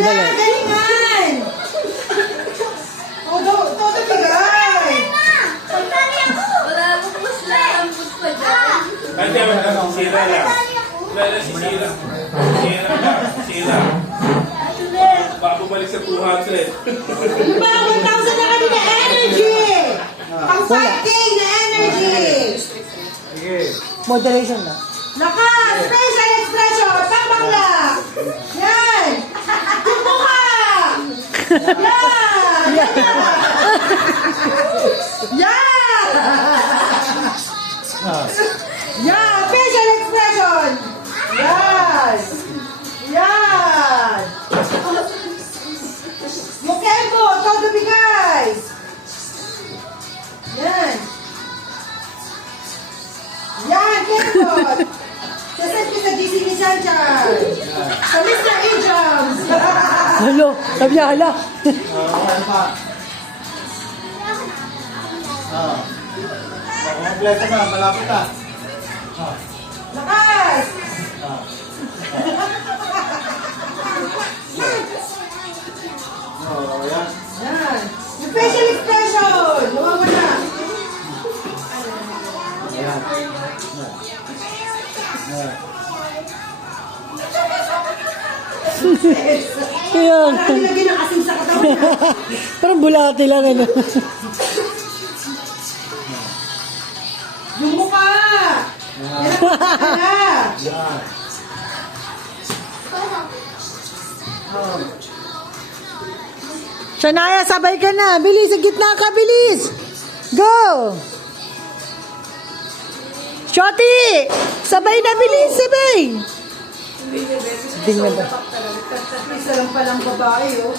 Dali. Galingan! Todo bigay! Wala mo push lang. Ang push pa dyan. Hindi, sira lang. Wala si Sira. Sira lang. Sira. Baka bumalik sa 200. Diba, 1,000 na kanina energy! Pang 5K na energy! Moderation na. Lakas! Special expression! Tapang lang! Yan! Yung mukha! Yan! Yan! Yan! Facial expression! Yan! Yan! Mukha todo bigay! Yan! Yan, Kevin! Sasad ka sa GC ni Sanchez! Sa Mr. Abrams! Halo, sabi niya, hala. Kompleto na, malapit na. Lakas! Yan. Yan! Yung facial expression! Nawawala! Yan. Ayan. Parang nilagay ng asin sa katawan niya. Parang bulati lang, ano. Yung mukha! Yan ang mukha na! Yan. Shania, sabay ka na. Bilis, sa gitna ka, bilis. Go! Shorty! Sabay na, bilis, sabay. Ding na ba? Isa lang palang babae, oh.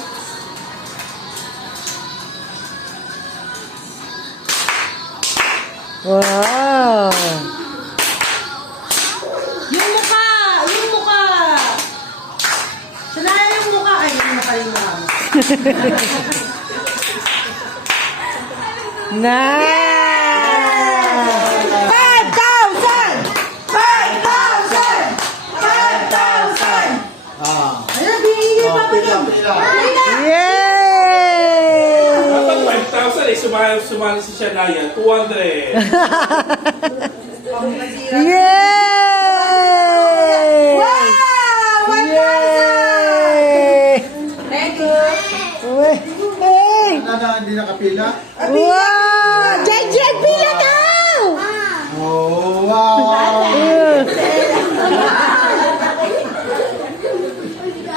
Wow! Yung mukha! Yung mukha! Sanaya yung mukha! Ay, yung mukha yung mukha. Nice! 5,000! 5,000! 5,000! Ah. Ayun, binigyan pa ba Pila, yun? pila. Yay! Dapat 5,000 sumali si Shania. 200. Yay! Wow! 1,000! Yay! Thank you! Uy! Hey! Hindi nakapila? Wow! Jen, pila daw! Oh, wow!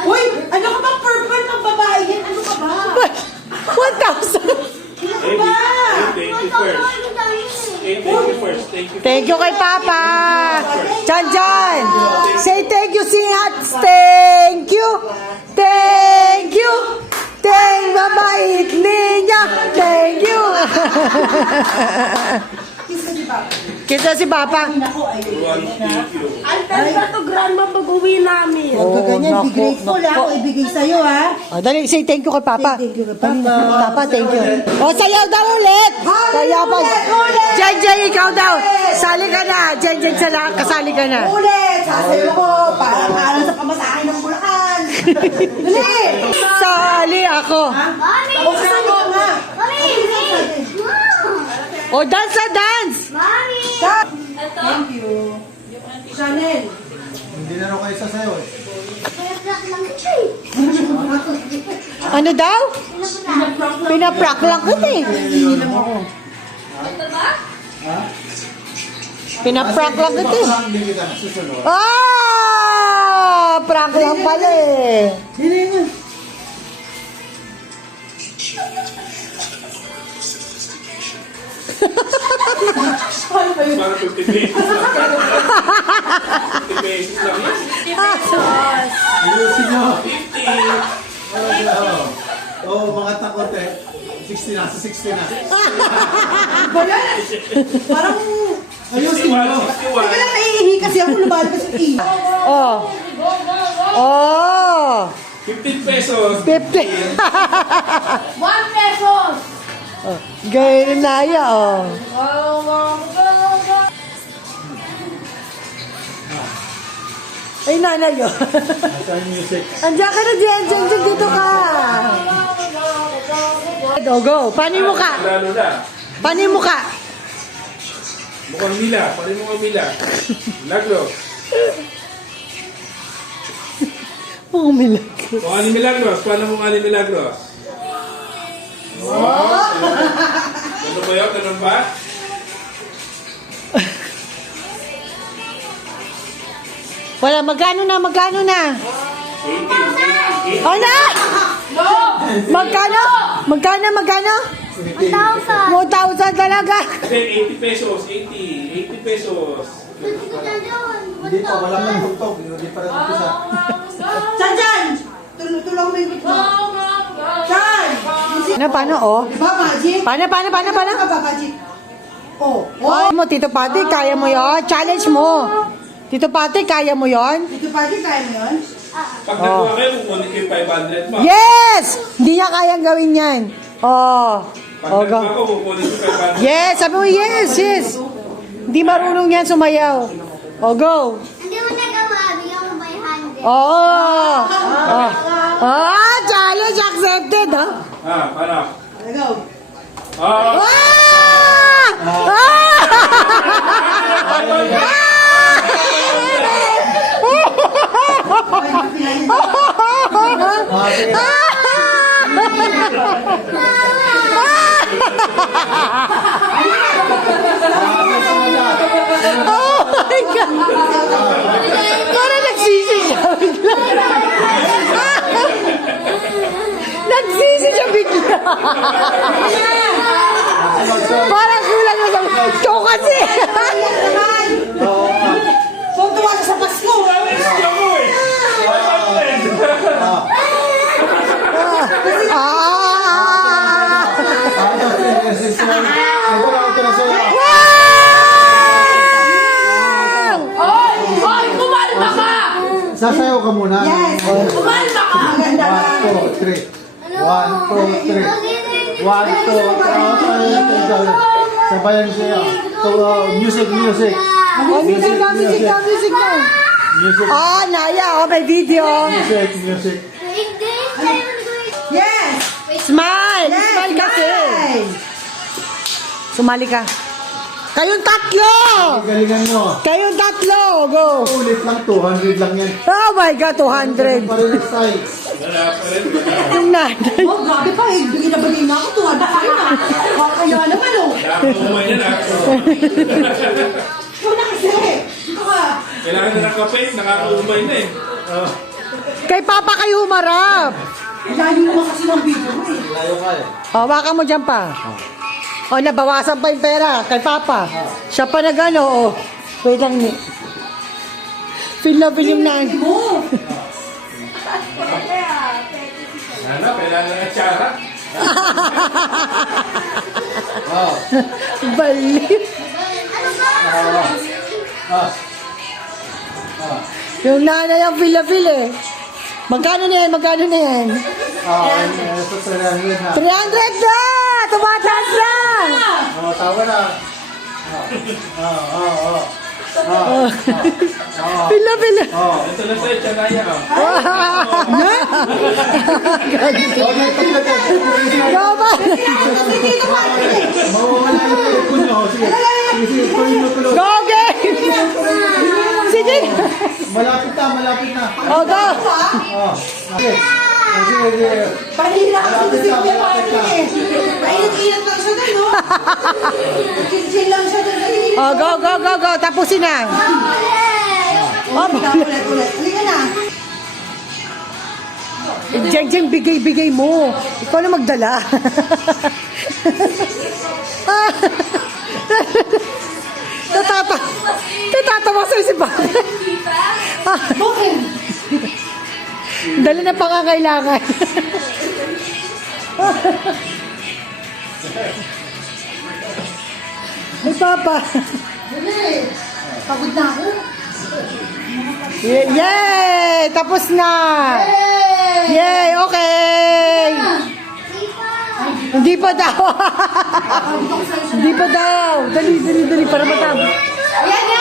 Uy! Ano ka ba? Purple ng babae yan? Ano ka ba? 1,000! Thank you first. Thank you first. Thank you. Thank you kay Papa! Jan! Say thank you, sing at thank you! Thank you! Thank mabait niya! Thank you! Kiss ka di ba? Kita si Papa. Ako, ay. Thank you. Antas ba to grandma pag uwi namin? Huwag ka ganyan. Be naku, grateful, ha? Ako ibigay sa'yo, ha? Oh, dali, say thank you kay Papa. Thank you kay Papa. Papa, thank you. Oh, sayaw daw ulit! Sayaw pa. Ulit! Jen, ikaw daw. Sali ka na. Jen, kasali ka na. Ulit! Sasayo ko! Parang sa pamasahin ng Bulacan! Dali! Sali ako. Mami! O, kasali ka nga! Mami! Oh, dance na dance. Mami! Ito? Thank you. Chanel. Hindi na rin kayo sasayaw eh. Ano daw? Pinaprank lang kita eh. Ito ba? Ha? Pinaprank lang kita eh. Hindi kita na susunod. Ah! Prank lang pala eh. Dili mo. Paano ba yun? Para 50 pesos lang. 50 pesos lang yan. Ayusin nyo. 50. Oo, mga takot eh. 60 na, sa 60 na. Wala. Parang... Ayusin nyo. 61. Teka lang, naiihi kasi ako lumalabas yung ihi. Oh. Oh. 15 pesos. 50. 1 pesos! Oh. Gaya na ya oh. Ay, nanay yun. Nasa yung music. Andiyan ka na, Jen. Jen, dito ka. Go. Paano yung mukha? Lalo na. Paano yung mukha? Mukhang Mila. Paano yung mukhang Mila? Milagros. Pumilag. Mukha ni Milagros. Paano mukha ni Milagros? Ano ba yun? Ganun ba? Wala, magkano na? 80. Ano? Magkano? 1,000. 1,000 talaga. Hindi, 80 pesos. 80 pesos. Hindi pa, wala nang hugtog. Hindi pa rin umpisa. Chan! Tulong mo yung bit mo. Chan! Paano, oh? Diba, Magic? Paano? Ano ka ba, Magic? Oh. Oh, mo, Tito Pati, kaya mo yon. Challenge mo. Tito Pati, kaya mo yon. Dito party, kaya mo yun? Pag nagawa kayo, kukunin ko yung 500 mo. Yes! Hindi niya kayang gawin yan. Oh. Pag Oh, nagawa go. ko, kukunin ko 500. Yes! Sabi mo, yes! Hindi marunong yan sumayaw. Oh, go. Hindi mo nagawa, bigyan mo ba yung 100? Oh. Challenge accepted, ha? Paano? Let's go. Ah! Ah, sige. Oh my God! Parang nagsisi siya bigla. Nagsisi siya bigla. Parang kulang na sabi. Ikaw kasi. Kung tuwa ka sa Pasko. Hindi ako eh! 500! Ah! Sasayaw ka muna. Yes. Maganda ka. 1, 2, 3. 1, 2, 3. 1, 2, 3. Sabayan siya. So, music. Music na. Music. Naya, may video. Music. Hindi, sa'yo mo nagawa. Yes. Smile! Yes. Smile kasi. Nice. Sumali ka. Kayong tatlo! Galingan mo. Kayong tatlo! Go! Ulit lang, 200 lang yan. Oh my God, 200. Parinig style. Wala pa rin. Yung nanay. Oh, grabe pa eh. Binabali na ako. Tuwa na kayo na. Kaya naman oh. Nakakumay yan ah. Ikaw na kasi. Ito ka. Kailangan na ng kape, nakakaumay na eh. Kay Papa kayo humarap. Layo naman kasi ng video mo eh. Layo ka eh. Baka mo dyan pa. Nabawasan pa yung pera kay Papa. Siya pa nag-ano, Wait lang ni. Feel na feel yung nanay. Mo. Kailangan ng atsara. Balik. Yung nanay ang feel na feel eh. Magkano na yan? Ito 300 na. 300 na! Tumataas na! Tawa na. Feel na feel na. Ito na sa'yo, Chanaya ah. Gaba! Kasi dito pa. Mawawala yung telepon nyo. Sige. Tuloy. Go, game! Sige! Malapit na. Go! Sige. Sige. Panira kasi si Kuya Marty eh. Mainit-init lang siya doon, no? Chill lang siya doon. Go! Tapusin na. Ulit. Halika na. Jeng, bigay mo. Ikaw na magdala. Tatatawa sa'yo si Papa. Bakit? Dala na pangangailangan. Ay, Papa. Dali. Pagod na ako. Yay! Tapos na! Yay! Okay! Hindi pa daw. Hindi pa daw. Dali. Para matapos. Ayan na!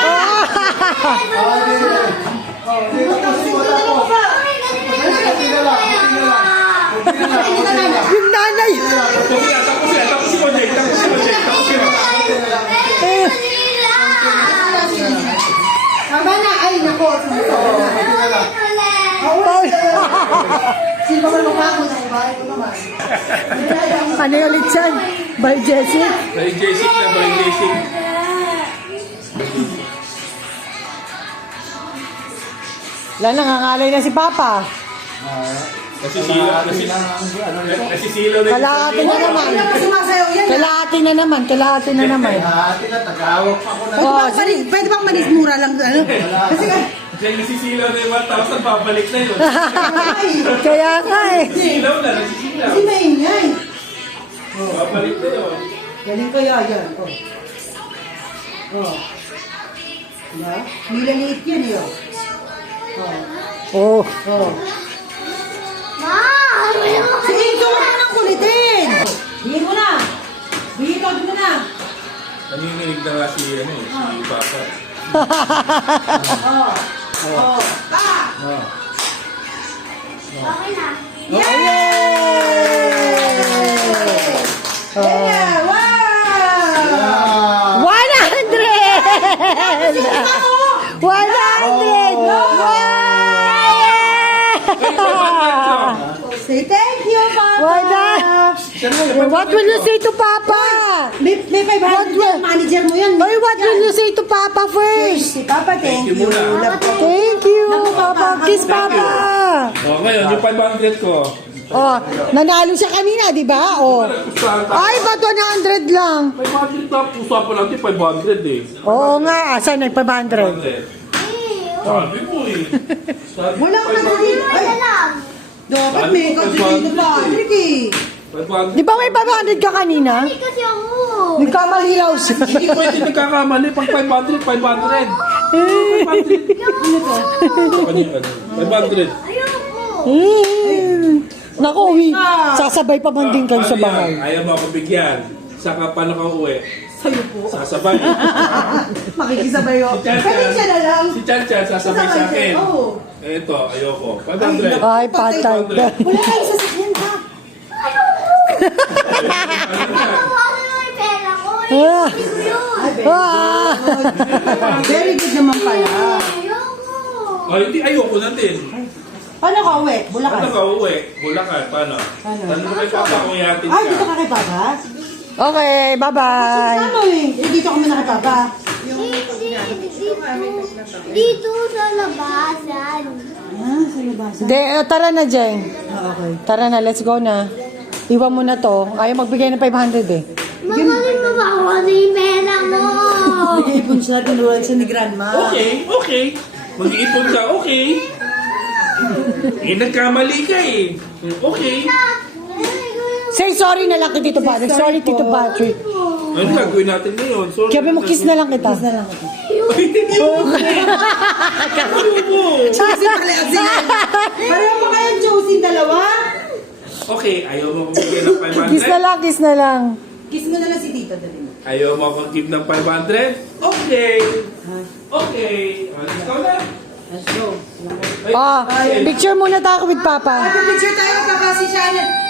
Tapusin mo, tapos. Kunti na lang. Yung nanay. Tapusin mo, Jake. Tapusin mo. Tama na. Ay, nako. Sino ba magpapagod ang bahay ko naman? Ano yung ulit yan? By Jessie? By Jessic. Wala, nangangalay na si Papa. Nasisilaw na Kalahati na naman. Ano ba sumasayaw yan? Kalahati na naman. Ate na, tagawag pa ako na. Pwede bang manis mura lang? Ano? Kasi Diyan nasisilaw na yung 1,000, babalik na yun. Kaya nga eh. Nasisilaw na, nasisilaw. kasi maingay. Babalik na yun. Galing kaya yan. Yeah? Nilaliit yan eh. Oh. Sige, ito mo na ng kulitin. Bigyan mo na. Bigyan mo na. Nanginginig na nga si Papa. Okay na. Yeah! Wow! 100! 100! Say thank you, Papa! What will you say to Papa? May 500 yan, manager mo yan. Oy, what will you say to Papa first? Si Papa, thank you. muna. Thank you, Papa. Kiss Papa. Ngayon, yung 500 ko. Oh, nanalo siya kanina, di ba? Oh. Ay, ba't 100 lang? 500 na, pusa pa lang 500 eh. Oo nga, asan nag 500? 500. Sabi mo eh. Wala ka na din. Ay, dapat may contribution na Patrick eh. 500. Di ba may 500 ka kanina? Kasi ako. Nagkamali raw siya. Hindi pwede nagkakamali. Pag 500, 500. 500. Ayoko. Naku, uwi. Sasabay pa man din kayo sa bahay. Ayaw mo ako bigyan. Saka paano ka uwi? Sa'yo po. Sasabay. Makikisabay ako. Si Chan Pwede siya na lang. Si Chan Chan sasabay sa akin. Oo. Ito, ayoko. 500. Ay, patay ka. Wala kayong sasakyan ha. Ano yung pera ko? Ah. Hindi ko yun. Ah. Very good naman pala. Ayoko. Oh, hindi, ayoko na din. Paano ka uwi? Paano Bulacan. ka uwi? Bulacan, paano? Paano? Tanong mo kay Papa kung yatin Ay, dito ka. ka kay Papa? Okay, bye-bye. Ano eh? Dito kami na kay Papa. Dito sa labasan. Ah, sa labasan. Tara na, Jeng. Okay. Tara na, let's go na. Iwan mo na to. Ayaw magbigay ng 500 eh. Magaling mabawa na yung pera mo. Nag-iipon siya, tinuruan siya ni Grandma. Okay. Mag-iipon ka, okay. Nagkamali ka eh. Okay. Say sorry na lang kay Tito Patrick. Sorry, Tito Patrick. Ano gagawin natin ngayon? Sorry. Kaya mo, kiss na lang kita. Kiss na lang ako. Josie, Pareho pa kayong Josie, dalawa? Okay, ayaw mo akong bigyan ng 500? kiss na lang. Kiss mo na lang si Tito, dali mo. Ayaw mo akong give ng 500? Okay. Okay. Let's go na. Let's go. Ay, Ah, picture muna tayo with Papa. Picture tayo, Papa, si Shannon.